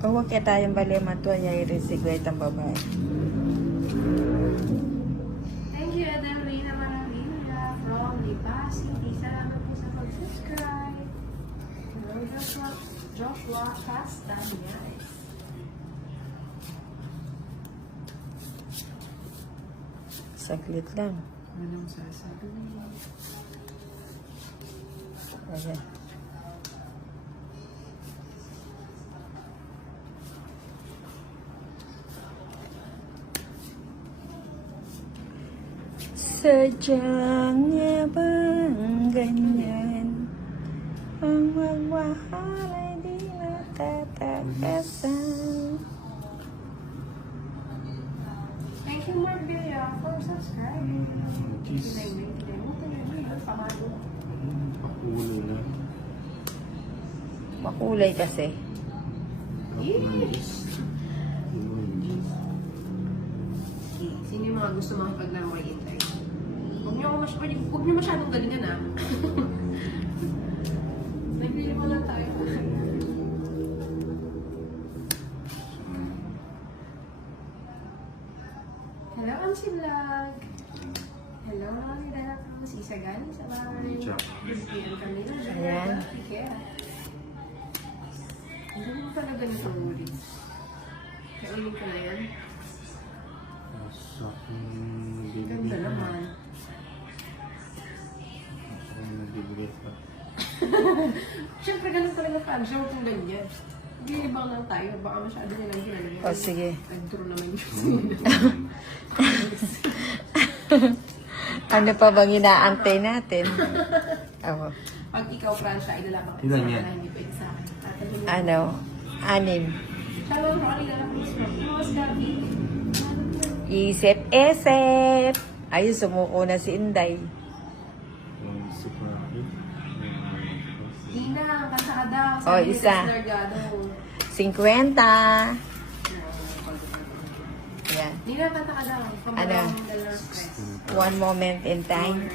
Huwag kaya tayong balema to ay resigwet ang babae. Thank you, Adelina Manalina from Lipa City. Salamat po sa pag-subscribe. Hello, Joshua Castañares. Saglit lang. Anong sasabihin? Ayan. Sadyang niya bang ganyan? Ang magmahal ay di matatakasan. Thank you, Mark Villa, for subscribing. Jeez. Tinay mo, pamalo. Pakulo na. Makulay kasi. Sino yung mga gusto makipaglaro kay Intay? Huwag niyo masyadong galingan, ah. Nagbili mo lang tayo. Hello, Amsi Vlog. Hello, nila po si Isagani sa bahay. Chap. Yan kami na. Ayan. Kaya. Ang ganda mo talaga nito, Uri. Kaya ulit ka na yan. Ganda naman. Nagbibigat pa. Siyempre, ganun talaga fan. Siya kung ganyan. Bilibang lang tayo. Baka masyado nilang ginagawa. O, sige. Nag-draw naman yung Ano pa bang inaantay natin? Oh. Pag ikaw, Francia, ilalaban ka Ilan sa yan? akin, hindi pwede sa akin. Tatanungin mo. Ano? 6. Shalom, kanina lang mismo. Mas Gabi. Isip-isip. Ayun, sumuko na si Inday. Super. Ina, kanta ka daw. Oh, Sabi ni isa. Chris Largado. 50. Yan. Nina, kanta ka daw. Ano? One moment in time.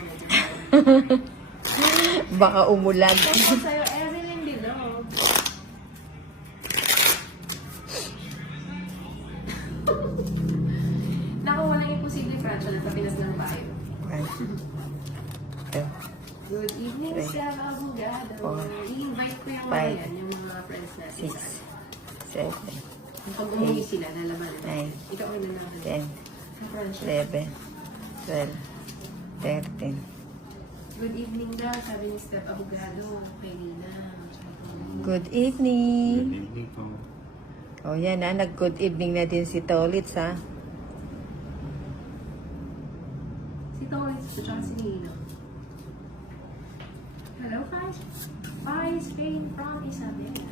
Baka umulan. Tapos sa'yo, Evelyn din, no? Naku, walang imposible, Francia. Nasa Pinas lang tayo. Ito. Good evening, Three. Siya Abogado. Four. I-invite ko yung mga Five. yan, yung mga friends natin. 6, 7, Pag umuwi sila, lalaban. Nine. Ikaw ay lalaban. 10, Sa Francia. 11, 12, 13. Good evening daw, sabi ni Steph Abogado. Kay Nina. Good evening. Good evening po. O yan ha, nag-good evening na din si Tolitz ha. Si Torres, at saka si Nina. Hello, guys. Bye, Spain from Isabela.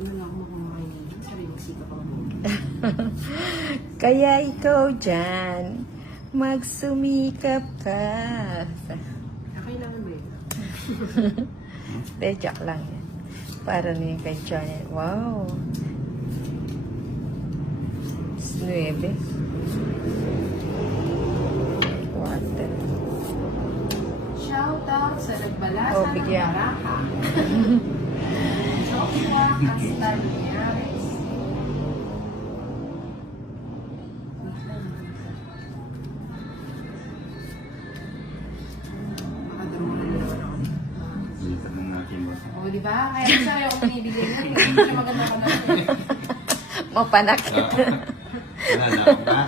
Wala akong makumakain nila. Sabi, magsikap ako. Kaya ikaw dyan, magsumikap ka. Kailangan ba yun? De, joke lang yan. Para na yung kay Janet. Wow. 9. Quarter. Shout out sa nagbalasa Oh, ng bigyan. Baraka. Joshua Castañares. Makadruhan na naman ako. Lipat ng natin ba? O, di ba? Kaya siya ayaw ko pinibigay na. Hindi siya maganda ka na. Mapanakit. Wala na. Ba?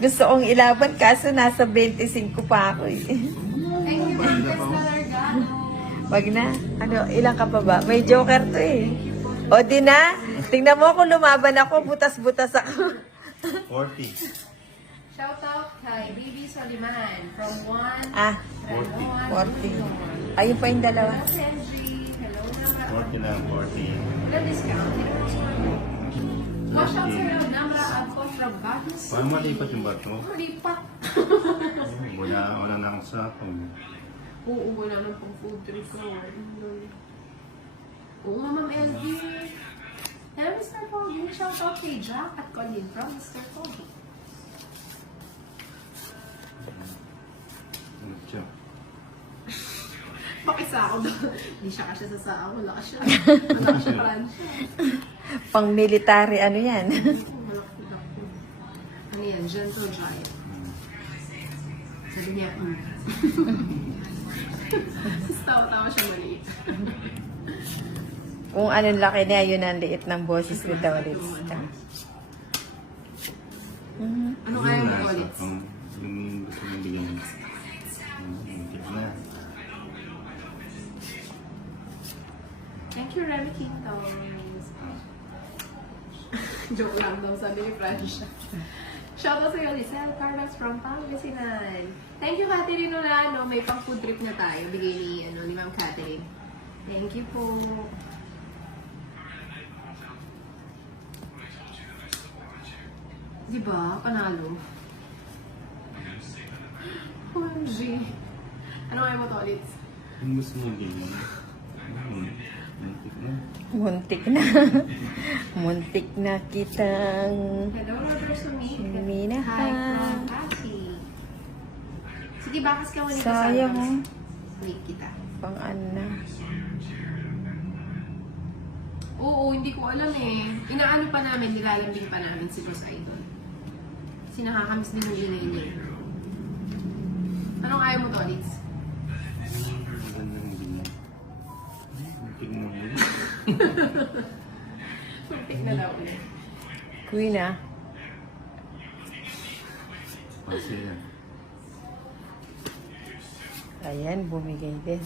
Gusto kong ilaban kaso nasa 25 pa ako eh. Thank you, Marcos Largado. Wag na. Ano, ilang ka pa ba? May joker to eh. O di na. Tingnan mo kung lumaban ako, butas-butas ako. 40. Shout out kay Bibi Soliman from 1 Ah, 40. Ayun pa yung dalawa. Hello, Henry. Hello, Namra. 40 lang, 40. Wala discount. Wash out sa hello, Namra Alco from Baguio. Paano malipat yung bato? Malipat. Wala na akong sakong. Oo, wala nang pang food trip ko. Oo nga, Ma'am LV. Hello, Mr. Pogi. Shout out kay Jack at Colin from Mr. Pogi. malaki sa ako doon. Hindi siya kasya sa sako. Malaki siya. Malaki siya Francia. Pang military, ano yan? Malaki na ako. Ano yan? Gentle giant. Sabi niya, tawa-tawa siya maliit. Kung anong laki niya, yun ang liit ng boses ni Tolitz. Anong ayaw mo ulit? Yung gusto mong bigyan. Muntik na. Thank you, Remy King Toys. Joke lang daw, sabi ni Francia. Shoutout sa'yo, Lisel Carlos from Pangasinan. Thank you, Catherine Olano. May pang food trip na tayo. Bigay ni Ma'am Catherine. Thank you po. Diba? Panalo. OMG. Ano kaya mo to ulit? Yung gusto mong bigyan. Muntik na. Muntik na. Muntik na kitang Hello, Robert Sumik. minahal. Hi, from Cassie. Sige, bakas ka muna Sayang, oh. Wait kita. Pang ano na. Oo, hindi ko alam eh. Inaano pa namin, nilalambing pa namin si Bruce Idol. Kasi nakakamiss din yung inay niya. Anong ayaw mo to, Alex? Magandang bigyan. Muntik na yun. Muntik na daw ulit. Queen, ah. Kasi yan. Ayan, bumigay din.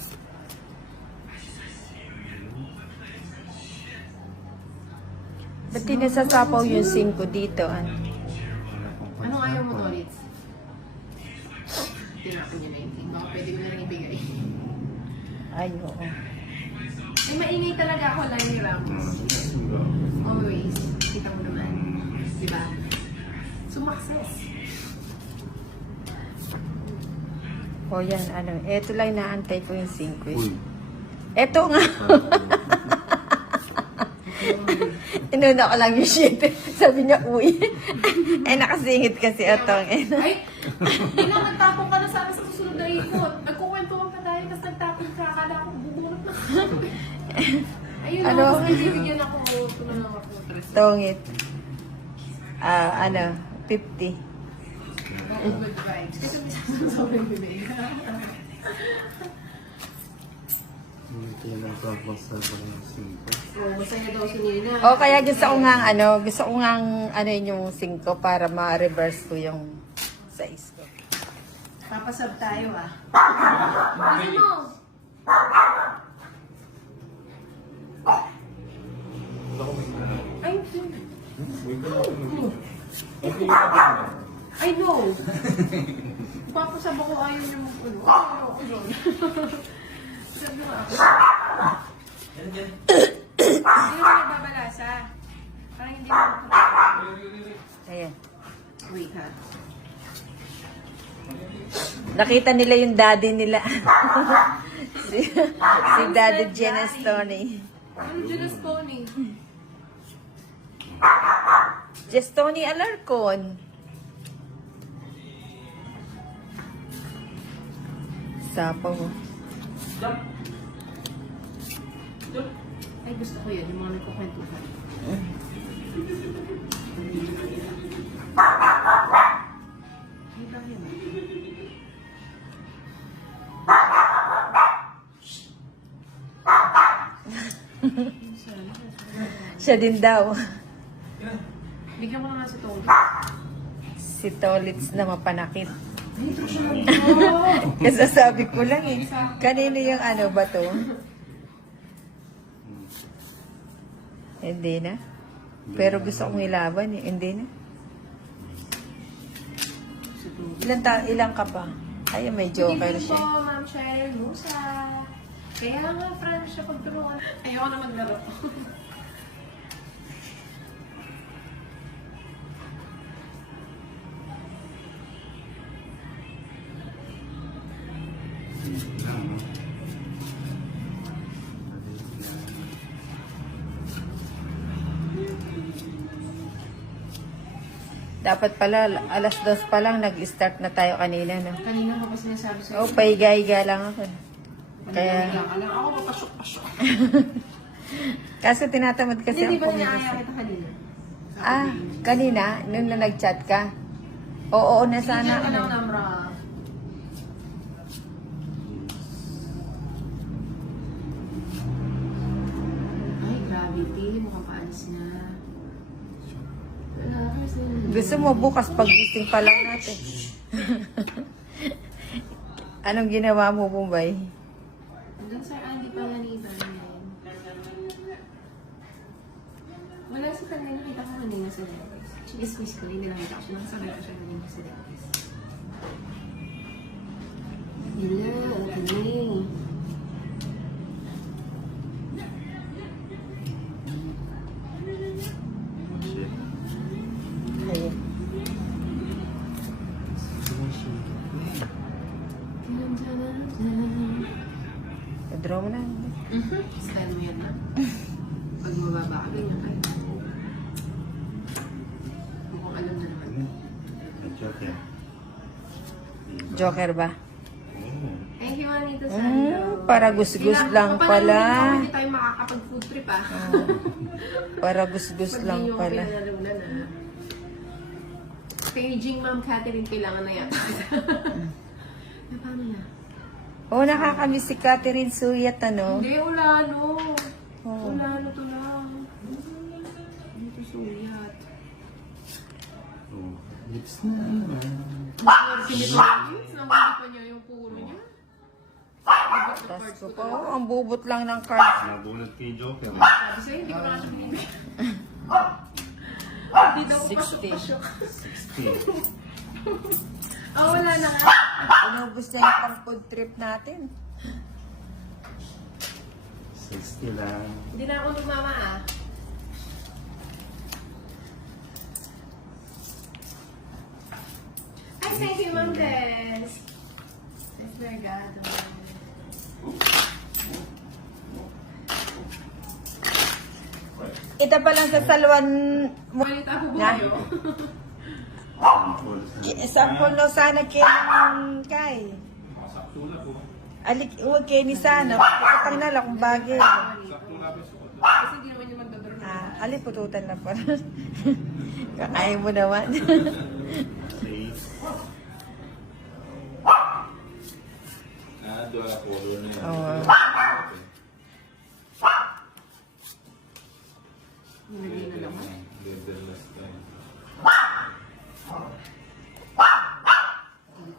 Ba't di nasasapaw yung 5 dito? Ano? Anong ayaw mo to, Alex? Tinapon niya na yung thing. Baka pwede ko na lang ibigay. Ay, oo. Ay, maingay talaga ako, Lani Ramos. Always. Kita mo naman. Diba? Sumakses. O yan, ano. Eto lang naantay ko yung 5. Uy. Eto nga. Inuna ko lang yung shit. Sabi niya, uy. Eh, nakasingit kasi otong. Ay! Hindi na, nagtapon ka na sana sa susunod na ikot. Nagkukwentuhan pa tayo, tapos nagtapon ka. Akala ko, bubunot na kami. Ayun Ano? lang, tapos bibigyan ako. Ito na lang ako. Tongit. Ano, 50. Oo, good vibes. Kasi may sasabihin bibig. Hindi lang tapos sa mga 5. Oo, masaya daw si Nina. O, kaya gusto ko nga, gusto ko nga, yun yung 5 para ma-reverse ko yung 6 ko. Papasab tayo ah. Ano mo? Ay, I know. Papasab ako ayaw yung ano. Ayaw ako yun. Sabi mo ako. Hindi mo nagbabalasa. Parang hindi mo. Ayan. Wait ha. Nakita nila yung daddy nila. si Daddy Genes Tony. Ano dyan ang Tony? Just Tony Alarcon. Sapaw. Ay, gusto ko yun. Yung mga nagkukwentuhan. Ay, bakit? Siya din daw. Bigyan ko na nga si Tony. Si Tolitz na mapanakit. Dito siya mag-go! Kasi sabi ko lang eh. Kanino yung ano ba to? Hindi na. Pero gusto kong ilaban eh. Hindi na. Ilang ka pa? Ay, may joker Good evening siya. po, Ma'am Cheryl Musa. Kaya nga, Fran, siya pagtulungan. Ayoko na maglaro. Dapat pala, alas 2 pa lang, nag-start na tayo kanina, no? Kanina ko pa sinasabi sa'yo. Oh, pahiga-higa lang ako. Kaya- Kaya ka lang. Ako papasok-pasok. Kaso tinatamad kasi Hindi ang ba niya pumilis. ayaw kita kanina? Ah, kanina, nung na nag-chat ka? Oo, na sana. Bigyan ka lang Ano. Namra. Ay, gravity. Mukhang paalis na. Wala kasi. Gusto mo bukas pagising pa lang natin. Anong ginawa mo, Bombay? Hanggang sa Andy pala ni Ivan. Wala si Tanya. Nakita ko kanina sa dentist. Chinismis ko. Hindi nakita ko siya. Nakasabay ko siya kanina sa dentist. Hello, Tanya. Shit. Ayun. Draw mo na. Style mo yan na. Pag mababa ka, ganyan kayo. Mukhang alam na naman. Joker. Joker ba? Oo. Thank you, Juanito Sandro. Para gusgus lang pala. Hindi tayo makakapag-food trip, ah. Para gusgus Pag lang di nyo pala. pinanalunan, ah. Kay Jing Ma'am Catherine, kailangan na yata. Na, paano na? Oo, nakakamiss si Catherine Suyat, ano? Hindi, wala, no. Oo. Wala, no, to lang. Dito suyat. Oh, lips na. Sinitong naman pa niya yung puro niya. Iba't na Tapos parts ko ko po, talaga. ang bubot lang ng cards. Nabunot kay Joker. Sabi sa'yo, hindi ko na kasi binibigyan. Hindi daw 60. pasok-pasok. 60. Ah, wala na nga. Inubos na yung pang food trip natin. 60 lang. Hindi na ako lumama, ah. Ay, thank you, Ma'am Tess. Tess Vergado. Ito pa lang sa salwan mo. Balita ko ba Na? kayo? Sample no sana kay. Alik, huwag kay ni sana. Patang na lang kung bagay. Kasi hindi naman yung magdodoro. Ali, pututan na pa. Kakain mo naman. Oo. Nilagay na naman.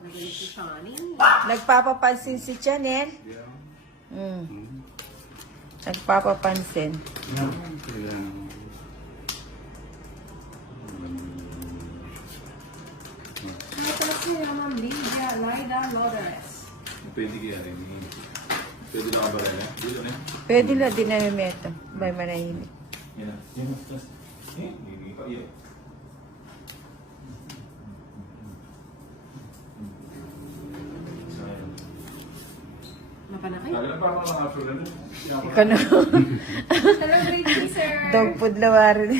Nilagay si Shani. Nagpapapansin si Chanel. Nagpapapansin. Ito na siya, Ma'am Lydia Laida Lodres. Pwede kaya rin. Pwede ba ba rin? Dito na. Pwede na din na meto. May manahimik. Yan na. Yan na. Hindi pa iya. Mapanakay. Kaya lang parang mga actual na. Ikaw na. Celebrate you, sir. Dog food lawarin.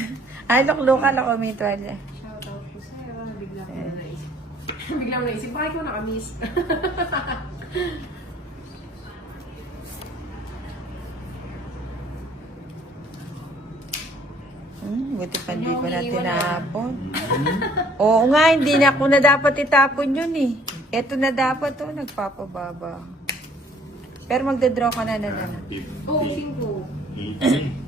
Ay, lokal ako may tuwalya. Shoutout po sa'yo. Bigla ko na naisip. Bigla ko naisip, bakit ko nakamiss? Buti pa hindi ko na tinapon. Oo nga, hindi na ako na dapat itapon yun eh. Eto na dapat oh, nagpapababa. Pero magdadraw ka na naman. Oh, 5. 80.